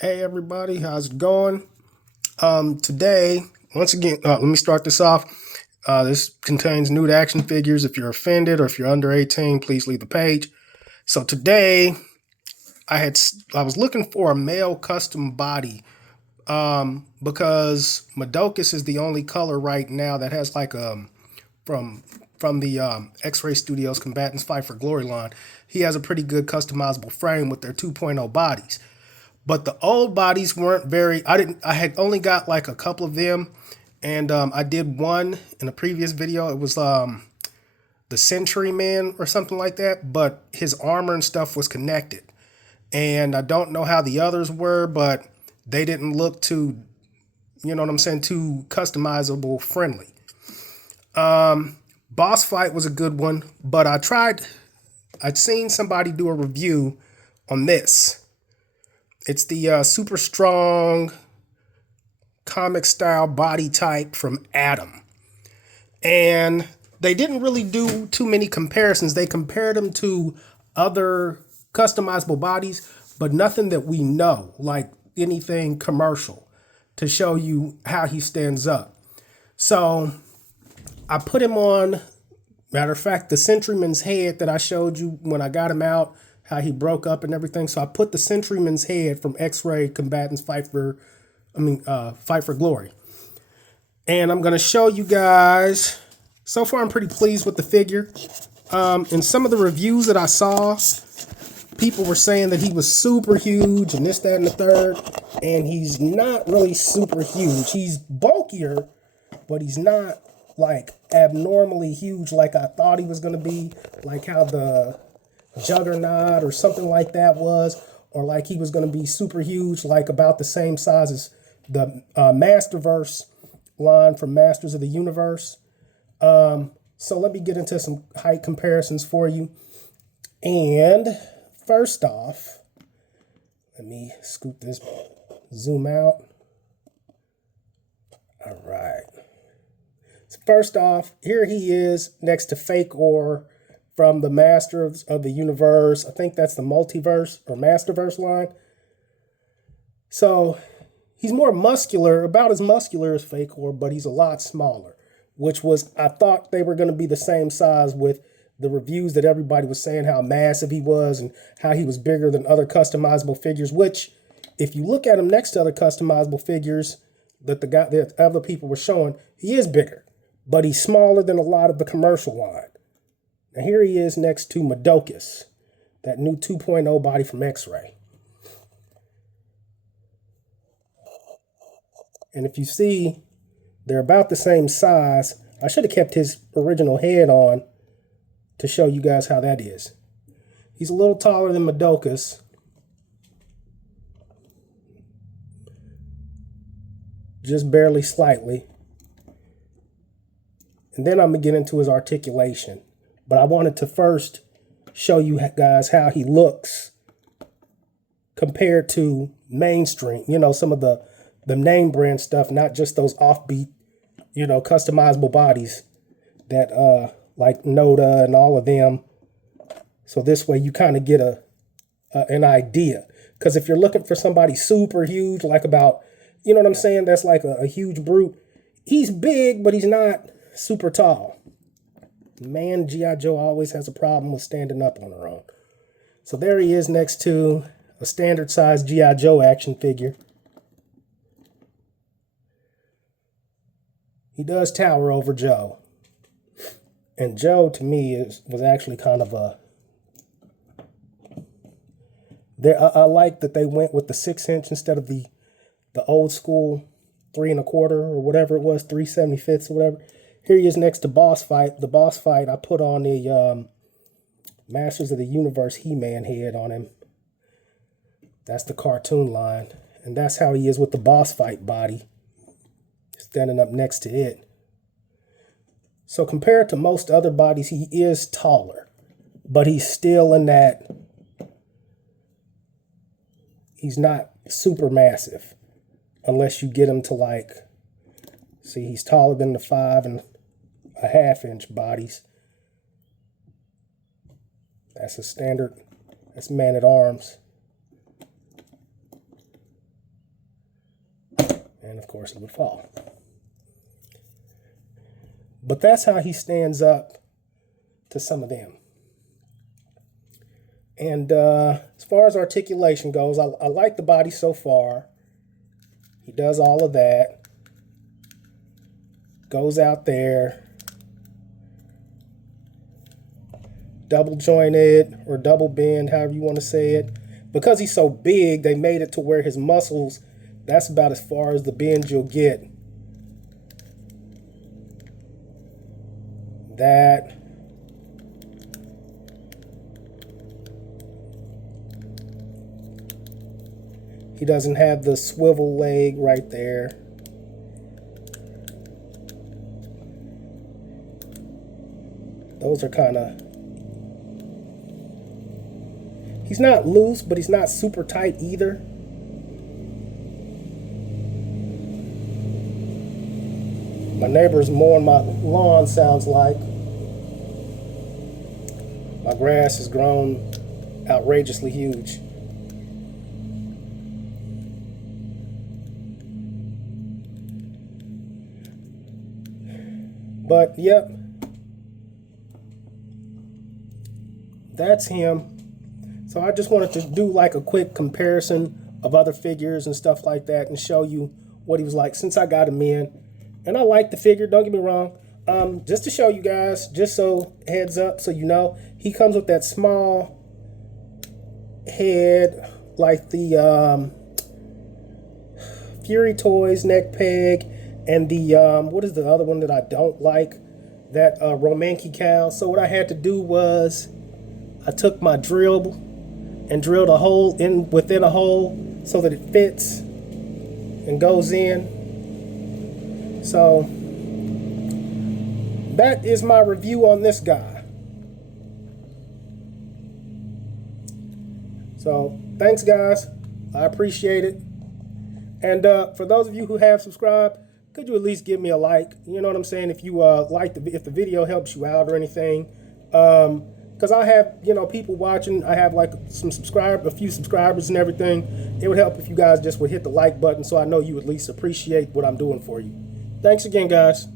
Hey everybody, how's it going? Today, once again, let me start this off. This contains nude action figures. If you're offended or if you're under 18, please leave the page. So today, I was looking for a male custom body because Medocus is the only color right now that has like from the Xesray Studios Combatants Fight for Glory line. He has a pretty good customizable frame with their 2.0 bodies. But the old bodies weren't very. I had only got like a couple of them, and I did one in a previous video. It was the Centuryman or something like that, but his armor and stuff was connected. And I don't know how the others were, but they didn't look too, you know what I'm saying, too customizable friendly. Boss Fight was a good one, but I'd seen somebody do a review on this. It's the super strong comic style body type from Adam. And they didn't really do too many comparisons. They compared him to other customizable bodies, but nothing that we know, like anything commercial, to show you how he stands up. So I put him on, matter of fact, the Centuryman's head that I showed you when I got him out, how he broke up and everything. So I put the Centuryman's head from Xesray Combatants Fight for Glory. And I'm going to show you guys. So far, I'm pretty pleased with the figure. In some of the reviews that I saw, people were saying that he was super huge and this, that, and the third. And he's not really super huge. He's bulkier, but he's not like abnormally huge like I thought he was going to be. Like how the Juggernaut or something like that was, or like he was going to be super huge, like about the same size as the Masterverse line from Masters of the Universe. So let me get into some height comparisons for you. And first off, let me scoot this, zoom out. All right. So first off, here he is next to Fakor from the Masters of the Universe. I think that's the Multiverse or Masterverse line. So he's more muscular, about as muscular as Fakor, but he's a lot smaller, which was, I thought they were going to be the same size with the reviews that everybody was saying how massive he was and how he was bigger than other customizable figures, which if you look at him next to other customizable figures that that other people were showing, he is bigger, but he's smaller than a lot of the commercial line. Now here he is next to Medocus, that new 2.0 body from Xesray. And if you see, they're about the same size. I should have kept his original head on to show you guys how that is. He's a little taller than Medocus. Just barely slightly. And then I'm going to get into his articulation. But I wanted to first show you guys how he looks compared to mainstream, you know, some of the name brand stuff, not just those offbeat, you know, customizable bodies that like Noda and all of them. So this way you kind of get an idea. Because if you're looking for somebody super huge, like about, you know what I'm saying, that's like a huge brute. He's big, but he's not super tall. Man, G.I. Joe always has a problem with standing up on her own. So there he is next to a standard size G.I. Joe action figure. He does tower over Joe. And Joe, to me, was actually kind of a... I like that they went with the 6-inch instead of the old school 3 1/4 or whatever it was, 3/75 or whatever. Here he is next to Boss Fight. The Boss Fight, I put on the Masters of the Universe He-Man head on him. That's the cartoon line. And that's how he is with the Boss Fight body, standing up next to it. So compared to most other bodies, he is taller. But he's still in that... He's not super massive. Unless you get him to like... See, he's taller than the 5 1/2 inch bodies. That's a standard. That's Man at Arms. And of course he would fall. But that's how he stands up to some of them. And as far as articulation goes, I like the body so far. He does all of that. Goes out there. Double jointed or double bend, however you want to say it. Because he's so big, they made it to where his muscles, that's about as far as the bend you'll get. That. He doesn't have the swivel leg right there. Those are kind of... He's not loose, but he's not super tight either. My neighbor's mowing my lawn, sounds like. My grass has grown outrageously huge. But, yep. That's him. So I just wanted to do like a quick comparison of other figures and stuff like that and show you what he was like since I got him in. And I like the figure, don't get me wrong. Just to show you guys, just so heads up, so you know, he comes with that small head like the Fury Toys neck peg and the, what is the other one that I don't like? That Romanky cow. So what I had to do was I took my drill and drilled a hole in within a hole so that it fits and goes in. So that is my review on this guy. So thanks guys, I appreciate it. And for those of you who have subscribed, could you at least give me a like? You know what I'm saying? If you if the video helps you out or anything. Because I have, you know, people watching. I have like a few subscribers and everything. It would help if you guys just would hit the like button so I know you at least appreciate what I'm doing for you. Thanks again, guys.